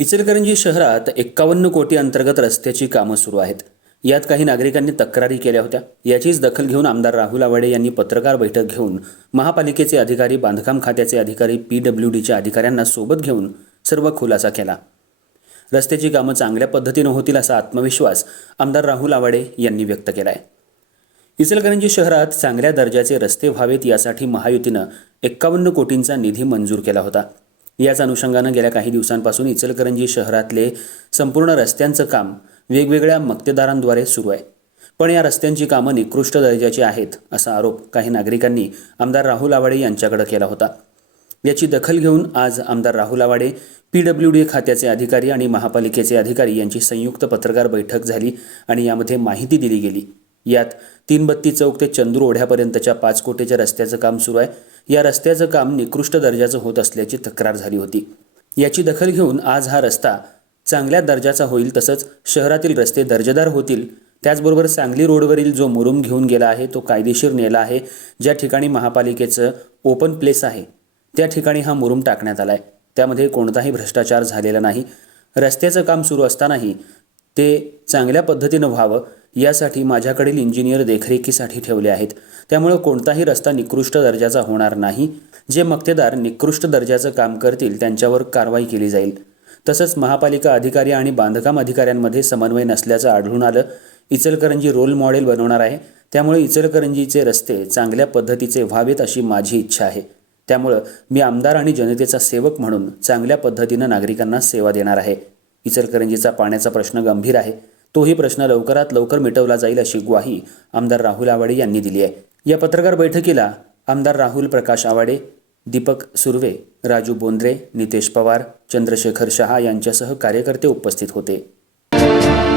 इचलकरंजी शहरात एक्कावन्न कोटी अंतर्गत रस्त्याची कामं सुरू आहेत. यात काही नागरिकांनी तक्रारी केल्या होत्या. याचीच दखल घेऊन आमदार राहुल आवाडे यांनी पत्रकार बैठक घेऊन महापालिकेचे अधिकारी बांधकाम खात्याचे अधिकारी पी डब्ल्यू डीच्या अधिकाऱ्यांना सोबत घेऊन सर्व खुलासा केला. रस्त्याची कामं चांगल्या पद्धतीनं होतील असा आत्मविश्वास आमदार राहुल आवाडे यांनी व्यक्त केला आहे इचलकरंजी शहरात चांगल्या दर्जाचे रस्ते व्हावेत यासाठी महायुतीनं एक्कावन्न कोटींचा निधी मंजूर केला होता. याच अनुषंगानं गेल्या काही दिवसांपासून इचलकरंजी शहरातले संपूर्ण रस्त्यांचं काम वेगवेगळ्या मक्तेदारांद्वारे सुरू आहे. पण या रस्त्यांची कामं निकृष्ट दर्जाची आहेत असा आरोप काही नागरिकांनी आमदार राहुल आवाडे यांच्याकडे केला होता. याची दखल घेऊन आज आमदार Rahul Awade P W D खात्याचे अधिकारी आणि महापालिकेचे अधिकारी यांची संयुक्त पत्रकार बैठक झाली आणि यामध्ये माहिती दिली गेली. यात तीन बत्ती चौक ते चंद्रू ओढ्यापर्यंतच्या पाच कोटीच्या रस्त्याचं काम सुरू आहे. या रस्त्याचं काम निकृष्ट दर्जाचं होत असल्याची तक्रार झाली होती. याची दखल घेऊन आज हा रस्ता चांगल्या दर्जाचा होईल तसंच शहरातील रस्ते दर्जेदार होतील. त्याचबरोबर सांगली रोडवरील जो मुरुम घेऊन गेला आहे तो कायदेशीर नेला आहे. ज्या ठिकाणी महापालिकेचं ओपन प्लेस आहे त्या ठिकाणी हा मुरुम टाकण्यात आला आहे त्यामध्ये कोणताही भ्रष्टाचार झालेला नाही. रस्त्याचं काम सुरू असतानाही ते चांगल्या पद्धतीनं व्हावं यासाठी माझ्याकडील इंजिनियर देखरेखीसाठी ठेवले आहेत. त्यामुळं कोणताही रस्ता निकृष्ट दर्जाचा होणार नाही. जे मक्तेदार निकृष्ट दर्जाचं काम करतील त्यांच्यावर कारवाई केली जाईल. तसंच महापालिका अधिकारी आणि बांधकाम अधिकाऱ्यांमध्ये समन्वय नसल्याचं आढळून आलं. इचलकरंजी रोल मॉडेल बनवणार आहे. त्यामुळे इचलकरंजीचे रस्ते चांगल्या पद्धतीचे व्हावेत अशी माझी इच्छा आहे. त्यामुळं मी आमदार आणि जनतेचा सेवक म्हणून चांगल्या पद्धतीनं नागरिकांना सेवा देणार आहे. इचलकरंजीचा पाण्याचा प्रश्न गंभीर आहे. तोही प्रश्न लवकरात लवकर मिटवला जाईल अशी ग्वाही आमदार राहुल आवाडे यांनी दिली आहे. या पत्रकार बैठकीला आमदार राहुल प्रकाश आवाडे दीपक सुर्वे राजू बोंद्रे नितेश पवार चंद्रशेखर शहा यांच्यासह कार्यकर्ते उपस्थित होते.